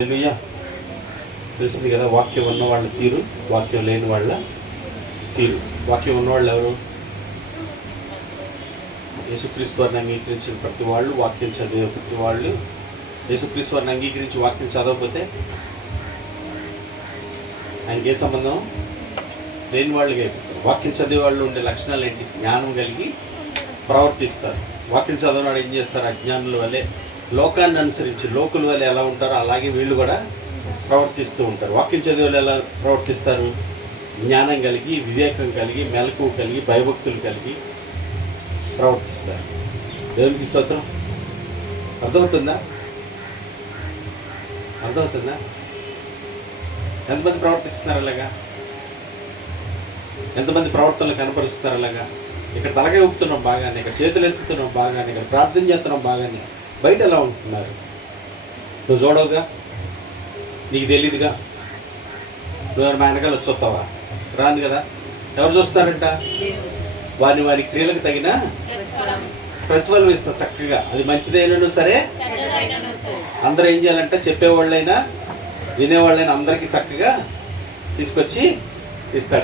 హల్లెలూయా. తెలిసింది కదా, వాక్యం ఉన్న వాళ్ళ తీరు, వాక్యం లేని వాళ్ళ తీరు. వాక్యం ఉన్నవాళ్ళు ఎవరు? యేసుక్రీస్తు వారిని అంగీకరించిన ప్రతి వాళ్ళు, వాక్యం చదివే ప్రతి వాళ్ళు. యేసుక్రీస్తు వారిని అంగీకరించి వాక్యం చదవకపోతే ఆయనకి ఏ సంబంధం? లేని వాళ్ళకి అయిపోతారు. వాక్యం చదివే వాళ్ళు ఉండే లక్షణాలు ఏంటి? జ్ఞానం కలిగి ప్రవర్తిస్తారు. వాక్యం చదవనాడు ఏం చేస్తారు? అజ్ఞానుల వల్లే, లోకాన్ని అనుసరించి లోకుల వల్ల ఎలా ఉంటారో అలాగే వీళ్ళు కూడా ప్రవర్తిస్తూ ఉంటారు. వాక్యం చదివే వాళ్ళు ఎలా ప్రవర్తిస్తారు? జ్ఞానం కలిగి, వివేకం కలిగి, మెలకువ కలిగి, భయభక్తులు కలిగి ప్రవర్తిస్తారు. దేవునికి స్తోత్రం. అర్థమవుతుందా? అర్థమవుతుందా? ఎంతమంది ప్రవర్తిస్తున్నారు అలాగా? ఎంతమంది ప్రవర్తనలు కనపరుస్తున్నారు అలాగా? ఇక్కడ తలకాయ ఊపుతున్నాం బాగానే, ఇక్కడ చేతులు ఎత్తుతున్నాం బాగానే, ఇక్కడ ప్రార్థన చేస్తున్నాం బాగానే, బయట ఎలా ఉంటున్నారు? నువ్వు చూడవుగా, నీకు తెలీదుగా. నువ్వు మా వెనకాల వచ్చి వస్తావా? రాను కదా. ఎవరు చూస్తారంట? వారి వారి క్రియలకు తగిన ప్రతిఫలం ఇస్తారు చక్కగా. అది మంచిదైనా సరే, అందరూ ఏం చేయాలంటే, చెప్పేవాళ్ళైనా వినేవాళ్ళైనా అందరికీ చక్కగా తీసుకొచ్చి ఇస్తాడు.